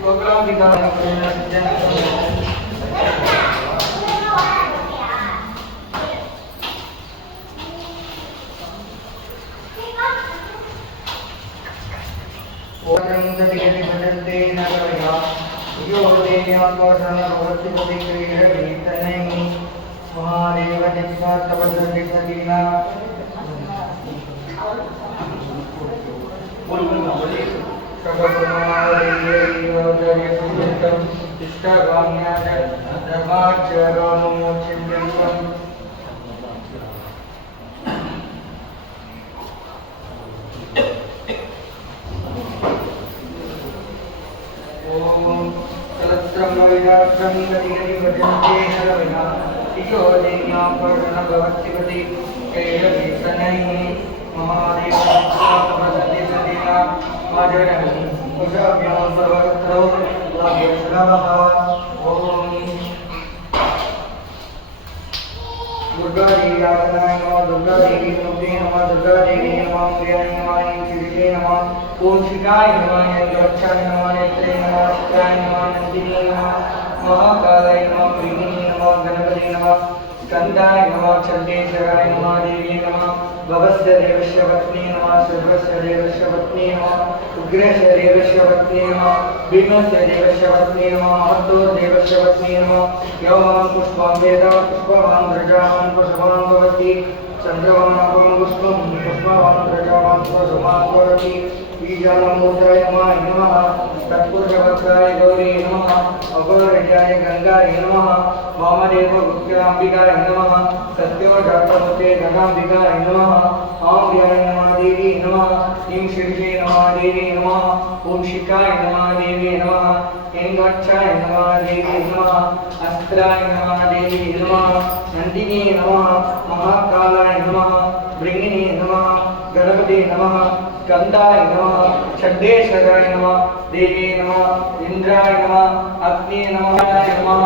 Programme दिखाने दुर्गा देवी आसनाय नमः, दुर्गा देवी मूर्ते नमः, दुर्गा देवी नमः, प्रियाय नमः, शिवे नमः, ओम शिवाय नमः, गच्छाय नमः, नेत्रे नमः, शिवाय नमः, नंदिनी नमः, महाकालाय नमः, प्रीतिनी नमः, गणपति नमः, स्कंदाय नमः, चंडेश्वराय नमः, देवी नमः, भवस्य देवस्य पत्नी नमः, सर्वस्य देवस्य पत्नी नमः, उग्रस्य देवस्य पत्नी नमः, भीमस्य देवस्य पत्नी नमः, महतो देवस्य पत्नी नमः, यौवान् पुष्पं वेद पुष्पवान् रजावान् पुष्पवान् भवति, चन्द्रवान् पुष्पं पुष्पवान् रजावान् पुष्पवान् भवति, बीजालमूर्ताय नमः, तत्पुरुषवक्त्राय गौरी नमः, अघोरजाय गंगाय नमः, वामदेव गुप्ताम्बिकाय नमः, सत्यवजातमूर्ते गणाम्बिकाय नमः, आम्र्याय नमः देवी नमः, ह्रीं शिरसे नमः देवी नमः, ओम शिखाय नमः देवी नमः, हेंगाक्षाय नमः देवी नमः, अस्त्राय नमः देवी नमः, नंदिनी नमः, महाकालाय नमः, भृंगिनी नमः, गणपति नमः, स्कंदाय नमः, षड्डेश्वराय नमः, देवी नमः, इंद्राय नमः, अग्नि नमः,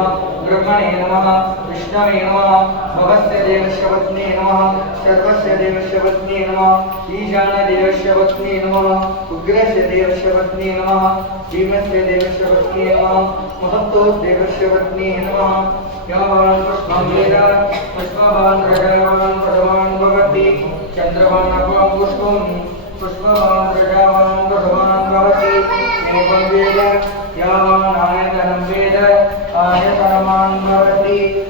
ब्रह्मणे नमः, विष्णवे नमः, भवस्य देवस्य पत्नी नमः, सर्वस्य देवस्य पत्नी नमः, ईशान देवस्य पत्नी नमः, उग्रस्य देवस्य पत्नी नमः, भीमस्य देवस्य पत्नी नमः, महतो देवस्य पत्नी नमः, यौवान् पुष्पं वेद पुष्पवान् रजावान् पुष्पवान् भवति, चन्द्रवान् पुष्पं पुष्पवान् रजावान् पुष्पवान् भवति, एवं वेद यावान् आयतनं वेद आयतनवान् भवति।